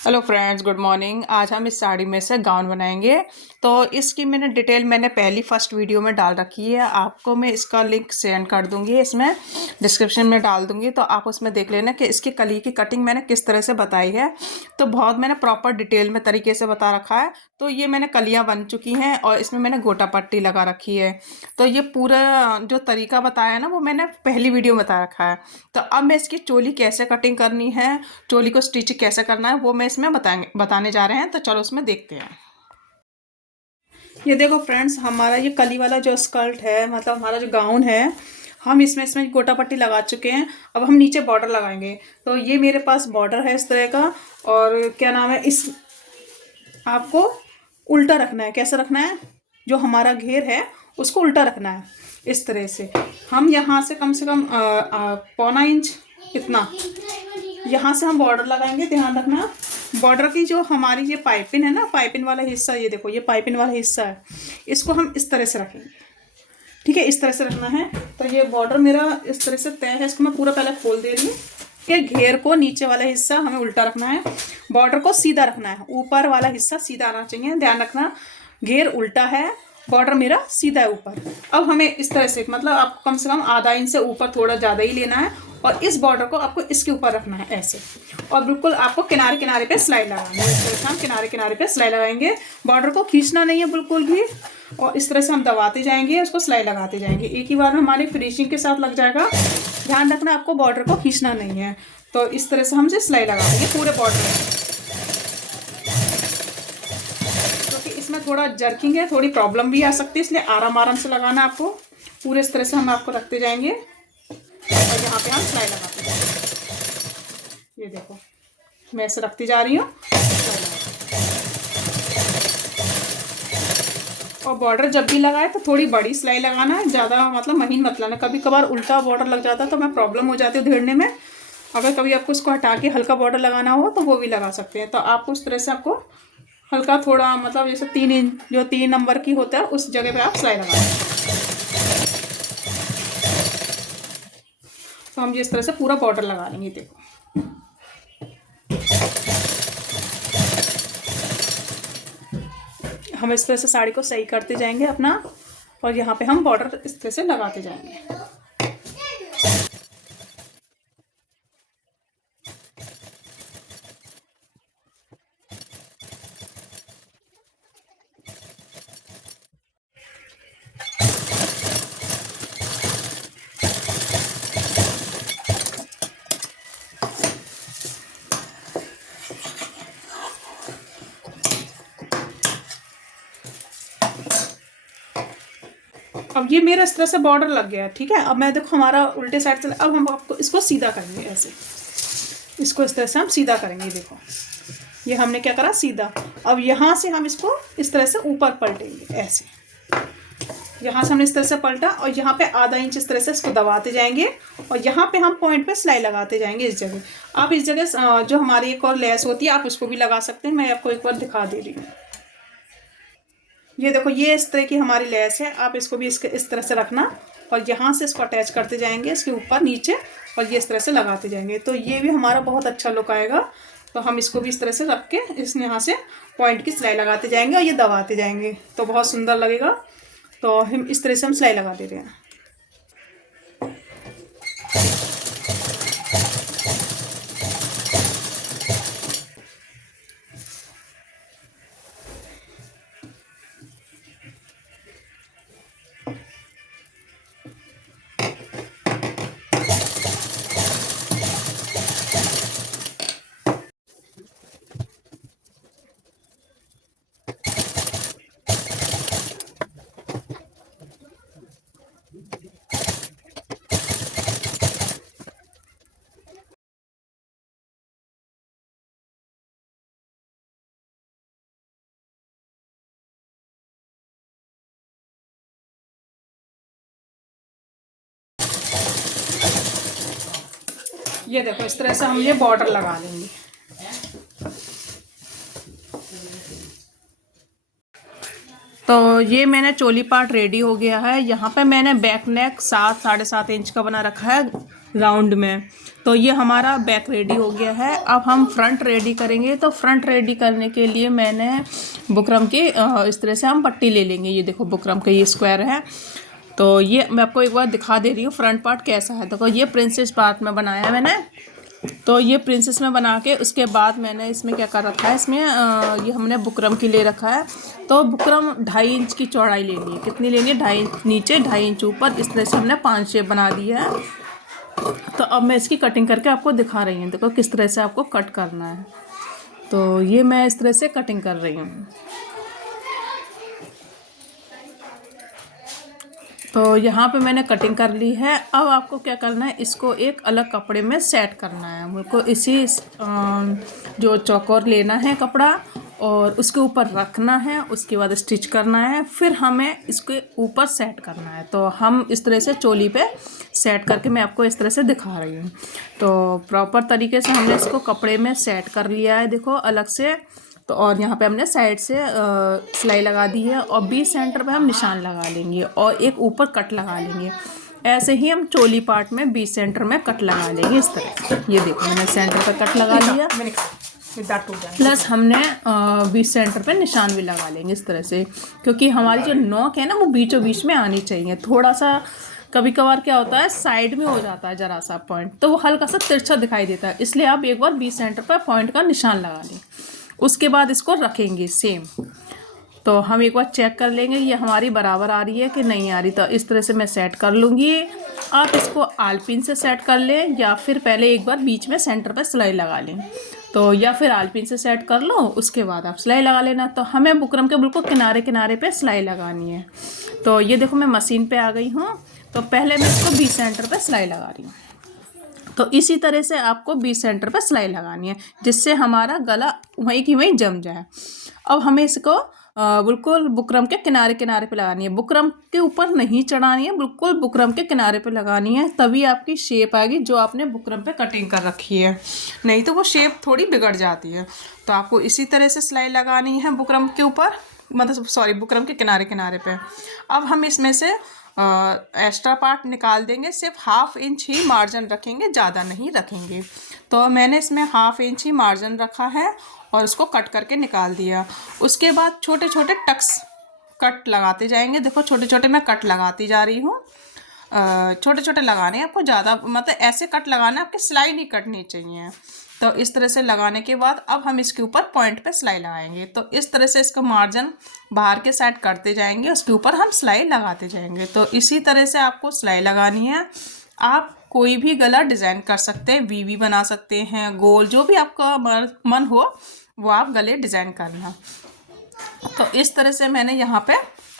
Hello friends, good morning. आज हम इस साड़ी में से गाउन बनाएंगे। तो इसकी मैंने पहली फर्स्ट वीडियो में डाल रखी है। आपको मैं इसका लिंक सेंड कर दूंगी, इसमें डिस्क्रिप्शन में डाल दूंगी, तो आप उसमें देख लेना कि इसकी कली की कटिंग मैंने किस तरह से बताई है। तो बहुत मैंने प्रॉपर डिटेल में तरीके से बता रखा है। तो ये मैंने कलियाँ बन चुकी हैं और इसमें मैंने गोटा पट्टी लगा रखी है। तो ये पूरा जो तरीका बताया है ना, वो मैंने पहली वीडियो में बता रखा है। तो अब मैं इसकी चोली कैसे कटिंग करनी है, चोली को स्टिच कैसे करना है, वो मैं इसमें बताने जा रहे हैं। तो चलो उसमें देखते हैं। ये देखो फ्रेंड्स, हमारा ये कली वाला जो स्कर्ट है, मतलब हमारा जो गाउन है, हम इसमें गोटा पट्टी लगा चुके हैं। अब हम नीचे बॉर्डर लगाएंगे। तो ये मेरे पास बॉर्डर है इस तरह का। और क्या नाम है, इस आपको उल्टा रखना है। कैसे रखना है, जो हमारा घेर है उसको उल्टा रखना है इस तरह से। हम यहाँ से कम 1.25 इंच इतना यहाँ से हम बॉर्डर लगाएंगे। ध्यान रखना, बॉर्डर की जो हमारी ये पाइपिंग है ना, पाइपिंग वाला हिस्सा, ये देखो ये पाइपिंग वाला हिस्सा है, इसको हम इस तरह से रखेंगे। ठीक है, इस तरह से रखना है। तो ये बॉर्डर मेरा इस तरह से तय है। इसको मैं पूरा पहले खोल दे रही हूँ। ये घेर को नीचे वाला हिस्सा हमें उल्टा रखना है, बॉर्डर को सीधा रखना है, ऊपर वाला हिस्सा सीधा आना चाहिए। ध्यान रखना, घेर उल्टा है, बॉर्डर मेरा सीधा है ऊपर। अब हमें इस तरह से, मतलब आपको कम से कम आधा इंच से ऊपर थोड़ा ज़्यादा ही लेना है, और इस बॉर्डर को आपको इसके ऊपर रखना है ऐसे। और बिल्कुल आपको किनारे किनारे पे सिलाई लगानी है। इस तरह से हम किनारे किनारे पे सिलाई लगाएंगे। बॉर्डर को खींचना नहीं है बिल्कुल भी, और इस तरह से हम दबाते जाएंगे, उसको सिलाई लगाते जाएंगे। एक ही बार में हमारी फिनिशिंग के साथ लग जाएगा। ध्यान रखना, आपको बॉर्डर को खींचना नहीं है। तो इस तरह से हम इसे सिलाई लगा देंगे पूरे बॉर्डर में। क्योंकि इसमें थोड़ा जर्किंग है, थोड़ी प्रॉब्लम भी आ सकती है, इसलिए आराम आराम से लगाना आपको। पूरे इस तरह से हम आपको रखते जाएंगे, और यहाँ पे हम सिलाई लगाते जाएंगे। ये देखो, मैं ऐसे रखती जा रही हूँ। और बॉर्डर जब भी लगाए तो थोड़ी बड़ी सिलाई लगाना है, ज़्यादा मतलब महीन मत लाना। कभी कभार उल्टा बॉर्डर लग जाता है तो मैं प्रॉब्लम हो जाती है उधेड़ने में। अगर कभी आपको इसको हटा के हल्का बॉर्डर लगाना हो तो वो भी लगा सकते हैं। तो आपको उस तरह से आपको हल्का थोड़ा, मतलब जैसे 3 इंच, जो 3 नंबर की होता है उस जगह पे आप सिलाई लगाएं। तो हम जिस तरह से पूरा बॉर्डर लगा लेंगे, देखो हम इस तरह से साड़ी को सही करते जाएंगे अपना, और यहाँ पे हम बॉर्डर इस तरह से लगाते जाएंगे। अब ये मेरा इस तरह से बॉर्डर लग गया है। ठीक है, अब मैं देखो हमारा उल्टे साइड से, अब हम आपको इसको सीधा करेंगे ऐसे। इसको इस तरह से हम सीधा करेंगे। देखो ये हमने क्या करा, सीधा। अब यहाँ से हम इसको इस तरह से ऊपर पलटेंगे ऐसे। यहाँ से हमने इस तरह से पलटा, और यहाँ पे आधा इंच इस तरह से इसको दबाते जाएंगे, और यहाँ पे हम पॉइंट पे सिलाई लगाते जाएंगे इस जगह। आप इस जगह जो हमारी एक और लेस होती है, आप उसको भी लगा सकते हैं। मैं आपको एक बार दिखा दे रही हूँ। ये देखो, ये इस तरह की हमारी लेस है। आप इसको भी इस तरह से रखना, और यहाँ से इसको अटैच करते जाएंगे इसके ऊपर नीचे, और ये इस तरह से लगाते जाएंगे। तो ये भी हमारा बहुत अच्छा लुक आएगा। तो हम इसको भी इस तरह से रख के इस यहाँ से पॉइंट की सिलाई लगाते जाएंगे, और ये दबाते जाएंगे तो बहुत सुंदर लगेगा। तो हम इस तरह से हम सिलाई लगा दे रहे हैं। ये देखो, इस तरह से हम ये बॉर्डर लगा लेंगे। तो ये मैंने चोली पार्ट रेडी हो गया है। यहाँ पे मैंने बैक नेक 7 साढ़े 7 इंच का बना रखा है राउंड में। तो ये हमारा बैक रेडी हो गया है। अब हम फ्रंट रेडी करेंगे। तो फ्रंट रेडी करने के लिए मैंने बुकरम की इस तरह से हम पट्टी ले लेंगे। ये देखो बुकरम का ये स्क्वायर है। तो ये मैं आपको एक बार दिखा दे रही हूँ फ्रंट पार्ट कैसा है। देखो ये प्रिंसेस पार्ट में बनाया है मैंने। तो ये प्रिंसेस में बना के उसके बाद मैंने इसमें क्या कर रखा है, इसमें ये हमने बुकरम की ले रखा है। तो बुकरम 2.5 इंच की चौड़ाई लेनी है। कितनी लेंगे? 2.5 इंच नीचे, 2.5 इंच ऊपर। इस तरह से हमने 5 शेप बना दी है। तो अब मैं इसकी कटिंग करके आपको दिखा रही हूँ। देखो किस तरह से आपको कट करना है। तो ये मैं इस तरह से कटिंग कर रही हूँ। तो यहाँ पे मैंने कटिंग कर ली है। अब आपको क्या करना है, इसको एक अलग कपड़े में सेट करना है। मुझको इसी जो चौकोर लेना है कपड़ा और उसके ऊपर रखना है। उसके बाद स्टिच करना है, फिर हमें इसके ऊपर सेट करना है। तो हम इस तरह से चोली पे सेट करके मैं आपको इस तरह से दिखा रही हूँ। तो प्रॉपर तरीके से हमने इसको कपड़े में सेट कर लिया है, देखो अलग से। तो और यहाँ पे हमने साइड से सिलाई लगा दी है और बीच सेंटर पे हम निशान लगा लेंगे और एक ऊपर कट लगा लेंगे। ऐसे ही हम चोली पार्ट में बीच सेंटर में कट लगा लेंगे इस तरह से। ये देखो मैंने सेंटर पे कट लगा लिया, प्लस हमने बीच सेंटर पे निशान भी लगा लेंगे इस तरह से। क्योंकि हमारी जो नोक है ना वो बीचों बीच में आनी चाहिए। थोड़ा सा कभी कभार क्या होता है साइड में हो जाता है ज़रा सा पॉइंट, तो वो हल्का सा तिरछा दिखाई देता है। इसलिए आप एक बार बीच सेंटर पर पॉइंट का निशान लगा लें। उसके बाद इसको रखेंगे सेम। तो हम एक बार चेक कर लेंगे ये हमारी बराबर आ रही है कि नहीं आ रही। तो इस तरह से मैं सेट कर लूँगी। आप इसको आलपिन से सेट कर लें या फिर पहले एक बार बीच में सेंटर पर सिलाई लगा लें। तो या फिर आलपिन से सेट कर लो, उसके बाद आप सिलाई लगा लेना। तो हमें बुकरम के बिल्कुल किनारे किनारे पे सिलाई लगानी है। तो ये देखो मैं मशीन पे आ गई हूँ। तो पहले मैं इसको बीच सेंटर पे सिलाई लगा रही हूँ। तो इसी तरह से आपको बीच सेंटर पे सिलाई लगानी है, जिससे हमारा गला वहीं की वहीं जम जाए। अब हमें इसको बिल्कुल बुकरम के किनारे किनारे पे लगानी है। बुकरम के ऊपर नहीं चढ़ानी है, बिल्कुल बुकरम के किनारे पे लगानी है। तभी आपकी शेप आएगी जो आपने बुकरम पे कटिंग कर रखी है। नहीं तो वो शेप थोड़ी बिगड़ जाती है। तो आपको इसी तरह से सिलाई लगानी है बुकरम के ऊपर, मतलब सॉरी बुकरम के किनारे किनारे पे। अब हम इसमें से एक्स्ट्रा पार्ट निकाल देंगे। सिर्फ 1/2 इंच ही मार्जिन रखेंगे, ज़्यादा नहीं रखेंगे। तो मैंने इसमें 1/2 इंच ही मार्जिन रखा है और उसको कट करके निकाल दिया। उसके बाद छोटे छोटे टक्स कट लगाते जाएंगे। देखो छोटे छोटे मैं कट लगाती जा रही हूँ। छोटे छोटे लगाने हैं आपको, ज़्यादा मतलब ऐसे कट लगाना, आपकी सिलाई नहीं कटनी चाहिए। तो इस तरह से लगाने के बाद अब हम इसके ऊपर पॉइंट पे सिलाई लगाएंगे। तो इस तरह से इसका मार्जिन बाहर के साइड करते जाएंगे, उसके ऊपर हम सिलाई लगाते जाएंगे। तो इसी तरह से आपको सिलाई लगानी है। आप कोई भी गला डिज़ाइन कर सकते हैं, वी बना सकते हैं, गोल, जो भी आपका मन हो वो आप गले डिज़ाइन करना। तो इस तरह से मैंने यहाँ पे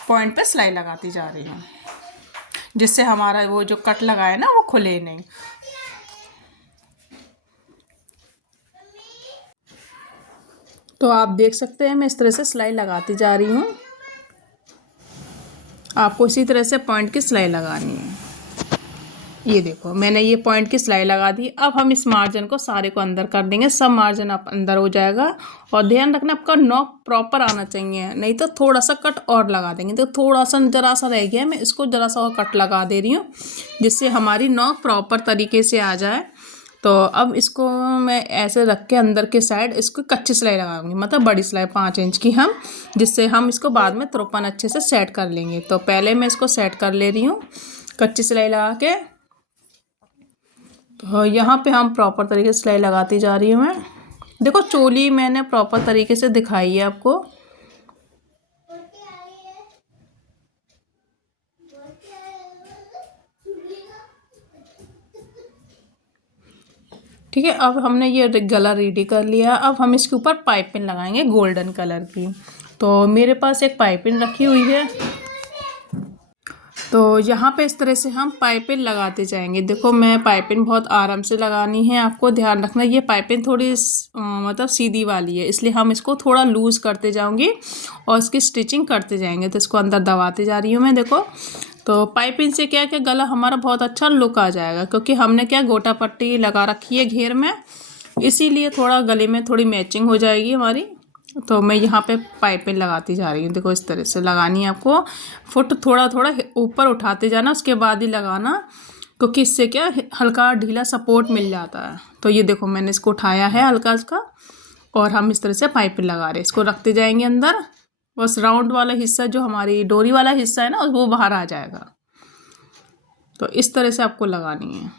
पॉइंट पे सिलाई लगाती जा रही हूँ, जिससे हमारा वो जो कट लगाए ना वो खुले नहीं। तो आप देख सकते हैं मैं इस तरह से सिलाई लगाती जा रही हूँ। आपको इसी तरह से पॉइंट की सिलाई लगानी है। ये देखो मैंने ये पॉइंट की सिलाई लगा दी। अब हम इस मार्जिन को सारे को अंदर कर देंगे। सब मार्जिन आप अंदर हो जाएगा। और ध्यान रखना आपका नॉक प्रॉपर आना चाहिए, नहीं तो थोड़ा सा कट और लगा देंगे। तो थोड़ा सा ज़रा सा रह गया, मैं इसको ज़रा सा और कट लगा दे रही हूँ, जिससे हमारी नॉक प्रॉपर तरीके से आ जाए। तो अब इसको मैं ऐसे रख के अंदर के साइड इसको कच्ची सिलाई लगाऊंगी, मतलब बड़ी सिलाई 5 इंच की हम, जिससे हम इसको बाद में तुरपन अच्छे से सेट कर लेंगे। तो पहले मैं इसको सेट कर ले रही हूँ कच्ची सिलाई लगा के। तो यहाँ पे हम प्रॉपर तरीके से सिलाई लगाती जा रही हूँ मैं। देखो चोली मैंने प्रॉपर तरीके से दिखाई है आपको। ठीक है, अब हमने ये गला रेडी कर लिया। अब हम इसके ऊपर पाइपिंग लगाएंगे गोल्डन कलर की। तो मेरे पास एक पाइपिंग रखी हुई है। तो यहाँ पे इस तरह से हम पाइपिंग लगाते जाएंगे। देखो मैं पाइपिंग बहुत आराम से लगानी है, आपको ध्यान रखना। ये पाइपिंग थोड़ी मतलब सीधी वाली है, इसलिए हम इसको थोड़ा लूज़ करते जाऊंगी और इसकी स्टिचिंग करते जाएंगे। तो इसको अंदर दबाते जा रही हूँ मैं। देखो तो पाइपिंग से क्या है कि गला हमारा बहुत अच्छा लुक आ जाएगा, क्योंकि हमने क्या गोटा पट्टी लगा रखी है घेर में, इसीलिए थोड़ा गले में थोड़ी मैचिंग हो जाएगी हमारी। तो मैं यहाँ पे पाइपिंग लगाती जा रही हूँ। देखो इस तरह से लगानी है आपको। फुट थोड़ा थोड़ा ऊपर उठाते जाना, उसके बाद ही लगाना, क्योंकि इससे क्या हल्का ढीला सपोर्ट मिल जाता है। तो ये देखो मैंने इसको उठाया है हल्का हल्का, और हम इस तरह से पाइपिंग लगा रहे हैं। इसको रखते जाएंगे अंदर, बस राउंड वाला हिस्सा जो हमारी डोरी वाला हिस्सा है ना वो बाहर आ जाएगा। तो इस तरह से आपको लगानी है।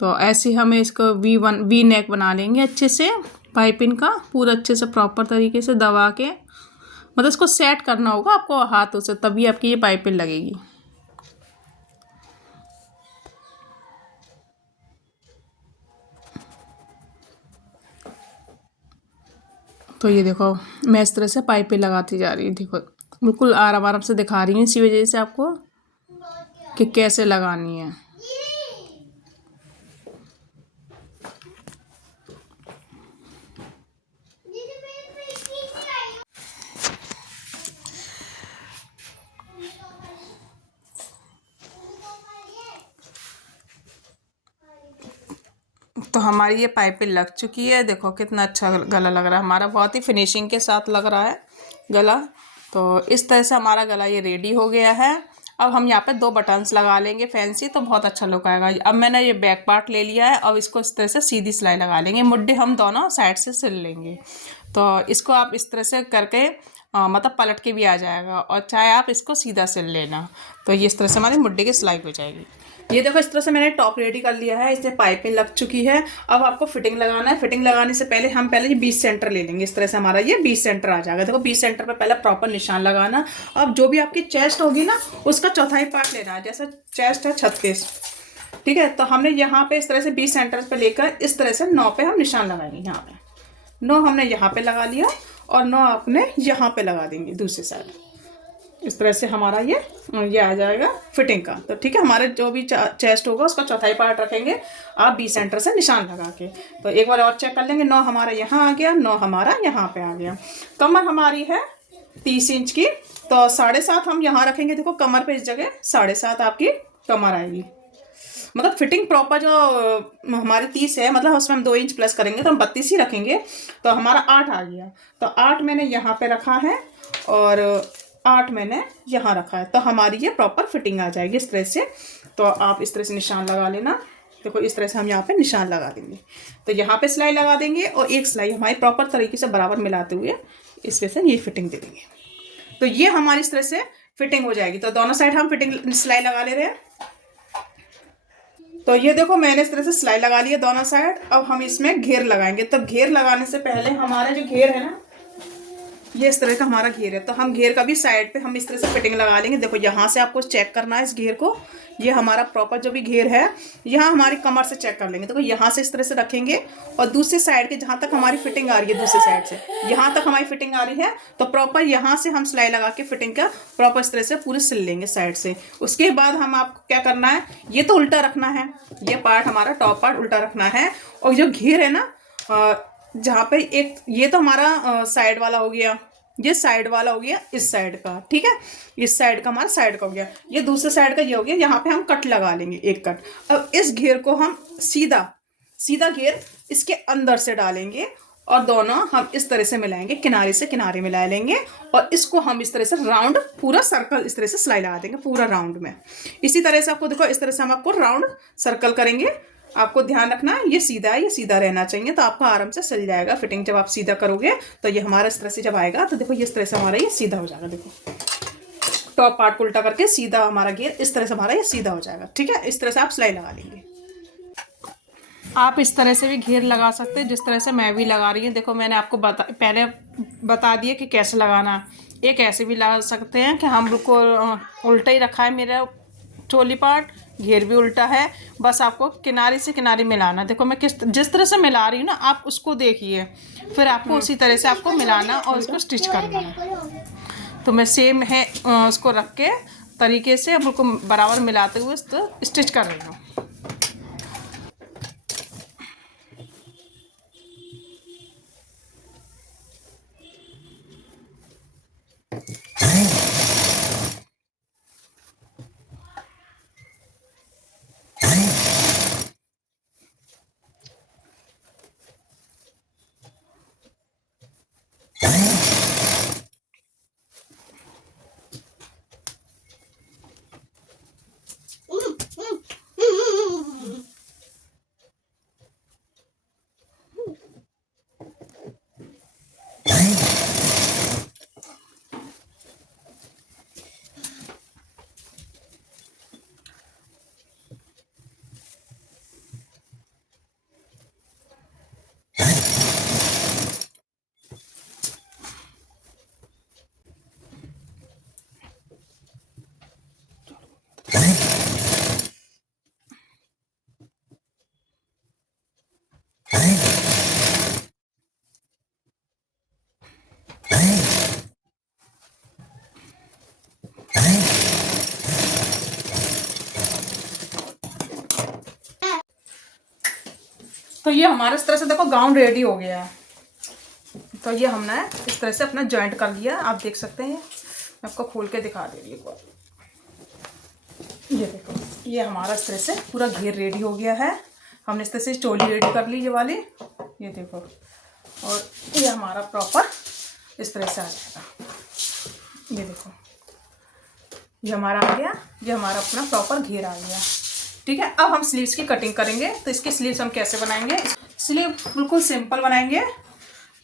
तो ऐसे हमें इसको वी नेक बना लेंगे अच्छे से, पाइपिंग का पूरा अच्छे से प्रॉपर तरीके से दबा के, मतलब इसको सेट करना होगा आपको हाथों से, तभी आपकी ये पाइपिंग लगेगी। तो ये देखो मैं इस तरह से पाइपें लगाती जा रही हूँ। देखो बिल्कुल आराम आराम से दिखा रही हूँ, इसी वजह से आपको कि कैसे लगानी है। तो हमारी ये पाइपें लग चुकी है। देखो कितना अच्छा गला लग रहा है हमारा, बहुत ही फिनिशिंग के साथ लग रहा है गला। तो इस तरह से हमारा गला ये रेडी हो गया है। अब हम यहाँ पे 2 बटन्स लगा लेंगे फैंसी, तो बहुत अच्छा लुक आएगा। अब मैंने ये बैक पार्ट ले लिया है। अब इसको इस तरह से सीधी सिलाई लगा लेंगे, मुड्ढे हम दोनों साइड से सिल लेंगे। तो इसको आप इस तरह से करके मतलब पलट के भी आ जाएगा, और चाहे आप इसको सीधा सिल लेना। तो ये इस तरह से हमारी मुड्ढे की सिलाई हो जाएगी। ये देखो इस तरह से मैंने टॉप रेडी कर लिया है, इसमें पाइपें लग चुकी है। अब आपको फिटिंग लगाना है। फिटिंग लगाने से पहले हम पहले ये 20 सेंटर ले लेंगे। इस तरह से हमारा ये 20 सेंटर आ जाएगा। देखो 20 सेंटर पे पहले प्रॉपर निशान लगाना। अब जो भी आपकी चेस्ट होगी ना उसका चौथाई पार्ट लेना है। जैसे चेस्ट है 36, ठीक है। तो हमने यहाँ पे इस तरह से 20 सेंटर पे लेकर इस तरह से 9 पे हम निशान लगाएंगे। यहाँ पे 9 हमने यहाँ पे लगा लिया, और 9 आपने यहाँ पे लगा देंगे दूसरी साइड। इस तरह से हमारा ये आ जाएगा फिटिंग का। तो ठीक है, हमारे जो भी चेस्ट होगा उसका चौथाई पार्ट रखेंगे आप 20 सेंटर से निशान लगा के। तो एक बार और चेक कर लेंगे। 9 हमारा यहाँ आ गया, 9 हमारा यहाँ पे आ गया। कमर हमारी है 30 इंच की, तो 7.5 हम यहाँ रखेंगे। देखो कमर पे इस जगह 7.5 आपकी कमर आएगी। मतलब फिटिंग प्रॉपर जो हमारे 30 है, मतलब उसमें हम 2 इंच प्लस करेंगे तो हम 32 ही रखेंगे। तो हमारा 8 आ गया। तो 8 मैंने यहाँ पे रखा है, और 8 मैंने यहाँ रखा है। तो हमारी ये प्रॉपर फिटिंग आ जाएगी इस तरह से। तो आप इस तरह से निशान लगा लेना। देखो इस तरह से हम यहाँ पे निशान लगा देंगे। तो यहाँ पे सिलाई लगा देंगे, और एक सिलाई हमारी प्रॉपर तरीके से बराबर मिलाते हुए इस तरह से ये फिटिंग दे देंगे। तो ये हमारी इस तरह से फिटिंग हो जाएगी। तो दोनों साइड हम फिटिंग सिलाई लगा ले रहे हैं। तो ये देखो मैंने इस तरह से सिलाई लगा ली है दोनों साइड। अब हम इसमें घेर लगाएंगे। तो घेर लगाने से पहले हमारा जो घेर है ना, ये इस तरह का हमारा घेर है। तो हम घेर का भी साइड पे हम इस तरह से फिटिंग लगा लेंगे। देखो यहाँ से आपको चेक करना है इस घेर को। ये हमारा प्रॉपर जो भी घेर है, यहाँ हमारी कमर से चेक कर लेंगे। देखो यहाँ से इस तरह से रखेंगे, और दूसरी साइड के जहाँ तक हमारी फिटिंग आ रही है, दूसरी साइड से यहाँ तक हमारी फिटिंग आ रही है, तो प्रॉपर यहाँ से हम सिलाई लगा के फिटिंग का प्रॉपर इस तरह से पूरी सिल लेंगे साइड से। उसके बाद हम आपको क्या करना है, ये तो उल्टा रखना है, ये पार्ट हमारा टॉप पार्ट उल्टा रखना है। और जो घेर है ना, जहाँ पे एक ये तो हमारा साइड वाला हो गया, ये साइड वाला हो गया इस साइड का, ठीक है। इस साइड का हमारा साइड का हो गया, ये दूसरे साइड का ये हो गया। यहाँ पे हम कट लगा लेंगे, एक कट। अब इस घेर को हम सीधा सीधा घेर इसके अंदर से डालेंगे, और दोनों हम इस तरह से मिलाएंगे, किनारे से किनारे मिला लेंगे। और इसको हम इस तरह से राउंड पूरा सर्कल इस तरह से सिलाई लगा देंगे पूरा राउंड में। इसी तरह से आपको देखो इस तरह से हम आपको राउंड सर्कल करेंगे। आपको ध्यान रखना है ये सीधा है, ये सीधा रहना चाहिए, तो आपका आराम से सिल जाएगा फिटिंग। जब आप सीधा करोगे तो ये हमारा इस तरह से जब आएगा, तो देखो ये इस तरह से हमारा ये सीधा हो जाएगा। देखो टॉप पार्ट को उल्टा करके सीधा हमारा घेर इस तरह से हमारा ये सीधा हो जाएगा, ठीक है। इस तरह से आप सिलाई लगा लेंगे। आप इस तरह से भी घेर लगा सकते हैं, जिस तरह से मैं भी लगा रही हूँ। देखो मैंने आपको पहले बता दिया कि कैसे लगाना। एक ऐसे भी लगा सकते हैं कि हम को उल्टा ही रखा है मेरा चोली पार्ट, घेर भी उल्टा है, बस आपको किनारे से किनारे मिलाना। देखो मैं जिस तरह से मिला रही हूँ ना, आप उसको देखिए, फिर आपको उसी तरह से आपको मिलाना और उसको स्टिच करना है। तो मैं सेम है उसको रख के तरीके से अब उसको बराबर मिलाते हुए स्टिच कर रही हूँ। तो ये हमारा इस तरह से देखो गाउन रेडी हो गया है। तो ये हमने इस तरह से अपना जॉइंट कर लिया, आप देख सकते हैं। मैं आपको खोल के दिखा दे रही हूँ। ये देखो, ये हमारा इस तरह से पूरा घेर रेडी हो गया है। हमने इस तरह से चोली रेडी कर ली ये वाली, ये देखो। और ये हमारा प्रॉपर इस तरह से आ जाएगा। ये देखो, ये हमारा आ गया, ये हमारा अपना प्रॉपर घेर आ गया। ठीक है, अब हम स्लीव्स की कटिंग करेंगे। तो इसकी स्लीव्स हम कैसे बनाएंगे? स्लीव बिल्कुल सिंपल बनाएंगे।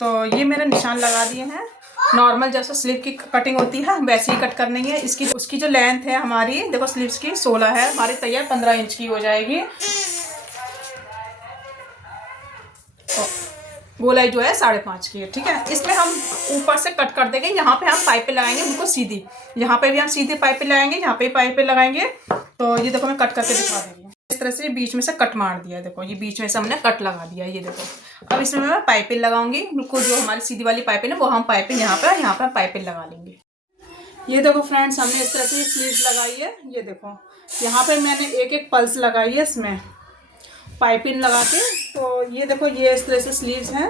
तो ये मैंने निशान लगा दिए हैं। नॉर्मल जैसा स्लीव की कटिंग होती है वैसे ही कट करनी है। उसकी जो लेंथ है हमारी, देखो स्लीव्स की 16 है, हमारी तैयार 15 इंच की हो जाएगी। गोलाई जो है 5.5 की है। ठीक है, इसमें हम ऊपर से कट कर देंगे। यहाँ पे हम पाइपें लगाएंगे बिल्कुल सीधी, यहाँ पे भी हम सीधी पाइपें लगाएंगे, यहाँ पे पाइपें लगाएंगे। तो ये देखो मैं कट करके दिखा दे रही हूँ। इस तरह से बीच में से कट मार दिया, देखो ये बीच में से हमने कट लगा दिया। ये देखो, अब इसमें मैं पाइपिंग लगाऊंगी बिल्कुल, जो हमारी सीधी वाली पाइपिंग है वो हम पाइपिंग यहाँ पे पाइपिंग लगा लेंगे। ये देखो फ्रेंड्स, हमने इस तरह से स्लीव्स लगाई है। ये देखो, यहाँ पे मैंने एक पल्स लगाई है इसमें पाइपिंग लगा के। तो ये देखो, ये इस तरह से स्लीव्स हैं।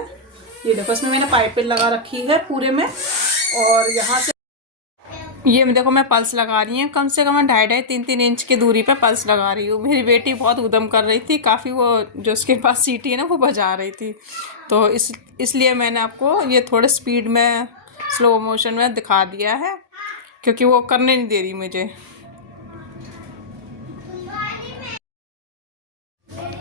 ये देखो, इसमें मैंने पाइपिंग लगा रखी है पूरे में। और यहाँ से ये देखो मैं पल्स लगा रही हूँ, कम से कम 2.5-3 इंच की दूरी पे पल्स लगा रही हूँ। मेरी बेटी बहुत उद्यम कर रही थी, काफ़ी वो जो उसके पास सीटी है ना वो बजा रही थी। तो इसलिए मैंने आपको ये थोड़े स्पीड में स्लो मोशन में दिखा दिया है, क्योंकि वो करने नहीं दे रही मुझे।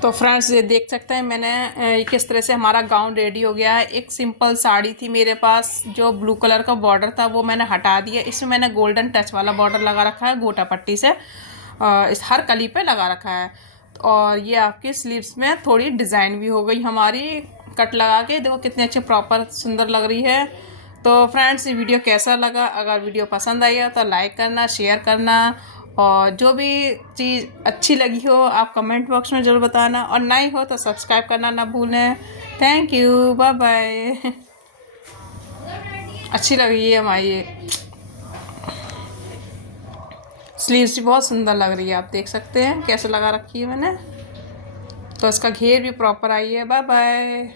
तो फ्रेंड्स ये देख सकते हैं मैंने किस तरह से हमारा गाउन रेडी हो गया है। एक सिंपल साड़ी थी मेरे पास, जो ब्लू कलर का बॉर्डर था वो मैंने हटा दिया। इसमें मैंने गोल्डन टच वाला बॉर्डर लगा रखा है गोटा पट्टी से, इस हर कली पे लगा रखा है। और ये आपकी स्लीव्स में थोड़ी डिज़ाइन भी हो गई हमारी कट लगा के। देखो कितनी अच्छी प्रॉपर सुंदर लग रही है। तो फ्रेंड्स ये वीडियो कैसा लगा? अगर वीडियो पसंद आई हो तो लाइक करना, शेयर करना, और जो भी चीज़ अच्छी लगी हो आप कमेंट बॉक्स में ज़रूर बताना, और नई हो तो सब्सक्राइब करना ना भूलें। Thank you, bye bye. अच्छी लग रही है हमारी ये स्लीव्स भी, बहुत सुंदर लग रही है। आप देख सकते हैं कैसे लगा रखी है मैंने। तो इसका घेर भी प्रॉपर आई है। Bye bye.